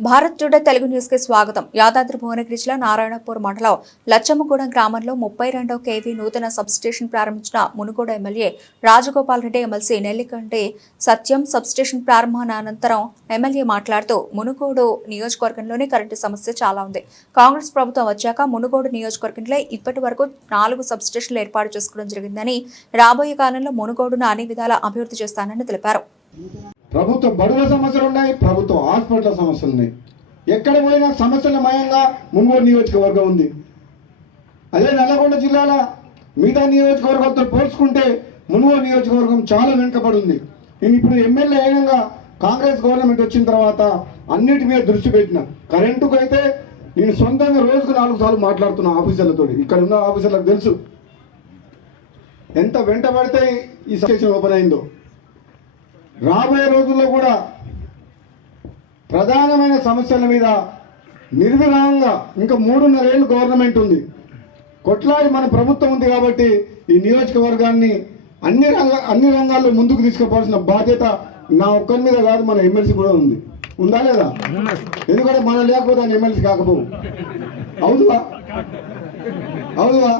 Bharat today Telugu న్యూస్కి స్వాగతం. యాదాద్రి భువనగిరి జిల్లా నారాయణపూర్ మండలం లచ్చమ్మగూడెం గ్రామంలో ముప్పై రెండవ కేవీ నూతన సబ్స్టేషన్ ప్రారంభించిన Munugode MLA Rajagopal Reddy MLC Nellikanti Satyam substation ప్రారంభానంతరం MLA మాట్లాడుతూ మునుగోడు నియోజకవర్గంలోని కరెంటు సమస్య చాలా ఉంది. కాంగ్రెస్ ప్రభుత్వం వచ్చాక మునుగోడు నియోజకవర్గంలో ఇప్పటి వరకు నాలుగు సబ్స్టేషన్లు ఏర్పాటు చేసుకోవడం జరిగిందని రాబోయే కాలంలో మునుగోడును అన్ని విధాల అభివృద్ధి చేస్తానని తెలిపారు. ప్రభుత్వ బడుల సమస్యలు ఉన్నాయి ప్రభుత్వ హాస్పిటల్ సమస్యలు ఉన్నాయి. ఎక్కడ పోయినా సమస్యల మయంగా ముంగోడు నియోజకవర్గం ఉంది. అదే నల్లగొండ జిల్లాల మిగతా నియోజకవర్గంతో పోల్చుకుంటే మునుగోడు నియోజకవర్గం చాలా వెనుకబడి ఉంది నేను ఇప్పుడు ఎమ్మెల్యే అయినంగా కాంగ్రెస్ గవర్నమెంట్ వచ్చిన తర్వాత అన్నిటి మీద దృష్టి పెట్టిన. కరెంటుకు అయితే నేను సొంతంగా రోజుకు నాలుగు సార్లు మాట్లాడుతున్నా ఆఫీసర్లతో ఇక్కడ ఉన్న ఆఫీసర్లకు తెలుసు. ఎంత వెంటబడితే ఈ స్టేషన్ ఓపెన్ అయిందో. రాబోయే రోజుల్లో కూడా ప్రధానమైన సమస్యల మీద నిర్విరామంగా ఇంకా మూడున్నరేళ్ళు గవర్నమెంట్ ఉంది. కొట్లాడి మన ప్రభుత్వం ఉంది కాబట్టి ఈ నియోజకవర్గాన్ని అన్ని రంగ అన్ని రంగాల్లో ముందుకు తీసుకుపోవాల్సిన బాధ్యత నా ఒక్కరి మీద కాదు మన ఎమ్మెల్సీ కూడా ఉంది. ఉందా లేదా? ఎందుకంటే మనం లేకపోతే ఆయన ఎమ్మెల్సీ కాకపోవు. అవునువా అవునువా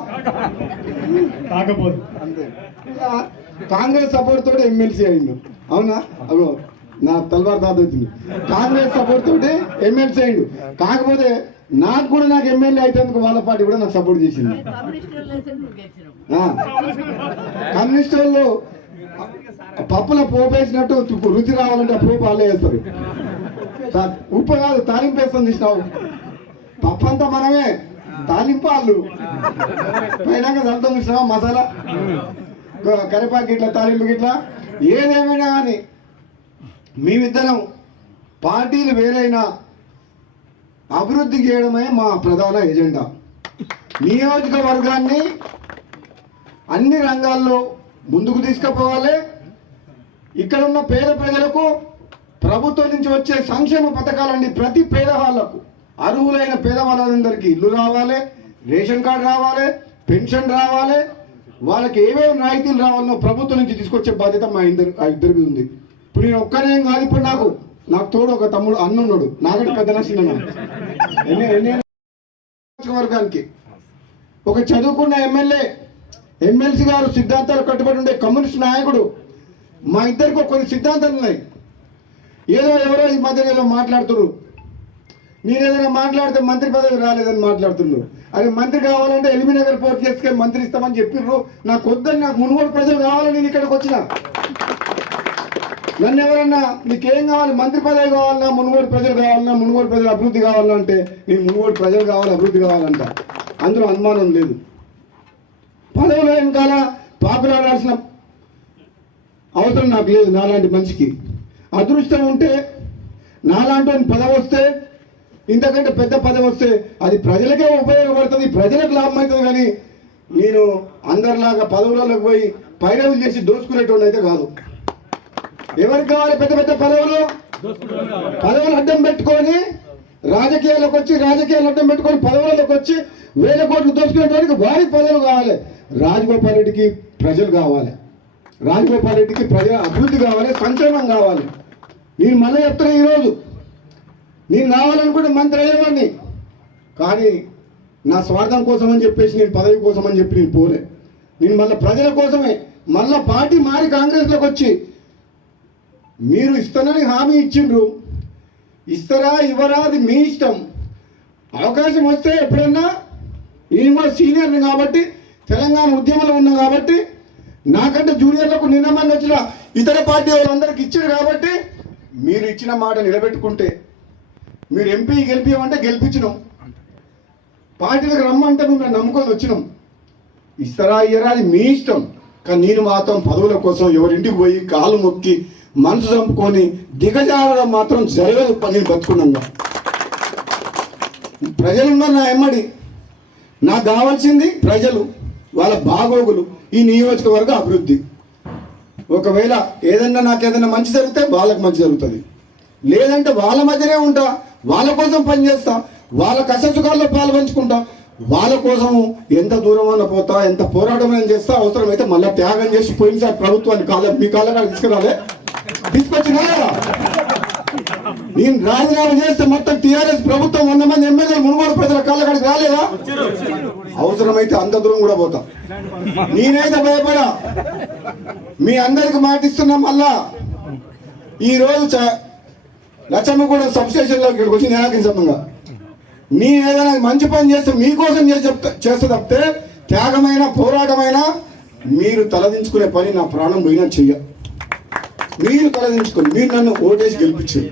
కాకపోతే అంతే. ఇలా కాంగ్రెస్ సపోర్ట్ తోటి ఎమ్మెల్సీ అయిండు. అవునా? అగో నా తలవారు తాత వచ్చింది. కాంగ్రెస్ సపోర్ట్ తోటి ఎమ్మెల్సీ అయిండు. కాకపోతే నాకు కూడా నాకు ఎమ్మెల్యే అయితేందుకు వాళ్ళ పార్టీ కూడా నాకు సపోర్ట్ చేసింది. కమ్యూనిస్ట్ వాళ్ళు పప్పుల పోపేసినట్టు రుచి రావాలంటే ఆ పోపు వాళ్ళే వేస్తారు. ఉప్పు కాదు తాలింపు వేస్తాం తీసినావు. పప్పు అంతా మనమే. తాలింపాలు. వాళ్ళు పైనాక సొంతం ఇచ్చినావా? మసాలా? కరిపాకి ఇట్లా తాలింపు ఇట్లా ఏదేమైనా కానీ మేమిద్దరం పార్టీలు వేరైనా అభివృద్ధి చేయడమే మా ప్రధాన ఎజెండా. నియోజకవర్గాన్ని అన్ని రంగాల్లో ముందుకు తీసుకుపోవాలి. ఇక్కడ ఉన్న పేద ప్రజలకు ప్రభుత్వం నుంచి వచ్చే సంక్షేమ పథకాలన్నీ ప్రతి పేదవాళ్ళకు అర్హులైన పేదవాళ్ళందరికీ ఇల్లు రావాలి రేషన్ కార్డు రావాలి పెన్షన్ రావాలి. వాళ్ళకి ఏమేమి రాయితీలు రావాలనో ప్రభుత్వం నుంచి తీసుకొచ్చే బాధ్యత మా ఇద్దరు ఆ ఇద్దరి మీద ఉంది. ఇప్పుడు నేను ఒక్కనేం కాదు ఇప్పుడు నాకు. నాకు తోడు ఒక తమ్ముడు అన్న ఉన్నాడు. నాగడి పెద్ద చిన్న ఎన్ని ఒక చదువుకున్న ఎమ్మెల్యే ఎమ్మెల్సీ గారు సిద్ధాంతాలు కట్టుబడి ఉండే కమ్యూనిస్ట్ నాయకుడు. మా ఇద్దరికి కొన్ని సిద్ధాంతాలు ఉన్నాయి. ఏదో ఎవరో ఈ మధ్య ఏదో మాట్లాడుతున్నారు. మీరు ఏదైనా మాట్లాడితే మంత్రి పదవి రాలేదని మాట్లాడుతున్నారు. అది మంత్రి కావాలంటే ఎలిమినగర్ పోర్ట్ చేసుకొని మంత్రి ఇస్తామని చెప్పిర్రు. నాకు వద్దని నాకు మునుగోడు ప్రజలు కావాలని నేను ఇక్కడికి వచ్చిన. నన్ను ఎవరన్నా నీకేం కావాలి? మంత్రి పదవి కావాలన్నా మునుగోడు ప్రజలు కావాలన్నా మునుగోడు ప్రజలు అభివృద్ధి కావాలంటే నేను మునుగోడు ప్రజలు కావాలి అభివృద్ధి కావాలంట. అందులో అనుమానం లేదు. పదవుల వెనకాల పాపులాడాల్సిన అవసరం నాకు లేదు నాలాంటి మనిషికి. అదృష్టం ఉంటే నాలాంటి పదవి వస్తే ఇంతకంటే పెద్ద పదవి వస్తే అది ప్రజలకే ఉపయోగపడుతుంది ప్రజలకు లాభం అవుతుంది కానీ నేను అందరిలాగా పదవులలోకి పోయి పైరవులు చేసి దోసుకునేటువంటి అయితే కాదు. ఎవరికి కావాలి పెద్ద పెద్ద పదవులు? పదవులు అడ్డం పెట్టుకొని రాజకీయాలకు వచ్చి రాజకీయాలు అడ్డం పెట్టుకొని పదవులకు వచ్చి వేల కోట్లు దోచుకునేటానికి వారికి పదవులు కావాలి. రాజగోపాల్ రెడ్డికి ప్రజలు కావాలి. రాజగోపాల్ రెడ్డికి ప్రజల అభివృద్ధి కావాలి సంక్షేమం కావాలి. నేను మళ్ళీ చెప్తున్నా ఈరోజు. నేను కావాలనుకుంటే మంత్రి అయ్యేవాడిని. కానీ నా స్వార్థం కోసం అని చెప్పేసి నేను పదవి కోసం అని చెప్పి నేను పోలే. నేను మళ్ళీ ప్రజల కోసమే. మళ్ళీ పార్టీ మారి కాంగ్రెస్లోకి వచ్చి మీరు ఇస్తానని హామీ ఇచ్చిండ్రు. ఇస్తారా ఇవ్వరా అది మీ ఇష్టం. అవకాశం వస్తే ఎప్పుడన్నా నేను కూడా సీనియర్ని కాబట్టి తెలంగాణ ఉద్యమంలో ఉన్నా కాబట్టి నాకంటే జూనియర్లకు నిన్న మంది వచ్చిన ఇతర పార్టీ వాళ్ళందరికి ఇచ్చారు కాబట్టి మీరు ఇచ్చిన మాట నిలబెట్టుకుంటే మీరు ఎంపీ గెలిపించమంటే గెలిపించినాం. పార్టీలకు రమ్మంటే మేము నమ్ముకొని వచ్చినాం. ఇస్తారా ఇయ్యరా అది మీ ఇష్టం. కానీ నేను మాత్రం పదవుల కోసం ఎవరింటికి పోయి కాలు మొక్కి మనసు చంపుకొని దిగజారడం మాత్రం జరగదు. పని బతుకున్నాగా ప్రజలున్నారు నా ఎమ్మడి. నాకు కావాల్సింది ప్రజలు వాళ్ళ బాగోగులు ఈ నియోజకవర్గ అభివృద్ధి. ఒకవేళ ఏదన్నా నాకు ఏదైనా మంచి జరిగితే వాళ్ళకి మంచి జరుగుతుంది. లేదంటే వాళ్ళ మధ్యనే ఉంటా. వాళ్ళ కోసం పనిచేస్తా వాళ్ళ కష్టసుఖాల్లో పాల్పంచుకుంటా. వాళ్ళ కోసం ఎంత దూరం పోతా ఎంత పోరాటం చేస్తా అవసరమైతే మళ్ళీ త్యాగం చేసి పోయినసారి ప్రభుత్వాన్ని కాలే మీ కాలంగా తీసుకురాలే. తీసుకొచ్చినా లేదా నేను రాజీనామా చేస్తే మొత్తం టీఆర్ఎస్ ప్రభుత్వం వంద మంది ఎమ్మెల్యేలు మునుగోడు ప్రజల కళ్ళకాడికి రాలేదా? అవసరమైతే అంత దూరం కూడా పోతా. నేనైతే భయపడా. మీ అందరికి మాటిస్తున్నా మళ్ళా. ఈ రోజు చ- లచ్చమ్మగూడెం సబ్ స్టేషన్లో ఇక్కడికి వచ్చి నిరాకరించకుండా నీ ఏదైనా మంచి పని చేస్తే మీకోసం చేసి చెప్తా చేస్తే తప్పితే త్యాగమైన పోరాటమైన మీరు తలదించుకునే పని నా ప్రాణం పోయినా చెయ్య. మీరు తలదించుకొని మీరు నన్ను ఓటేసి గెలిపించారు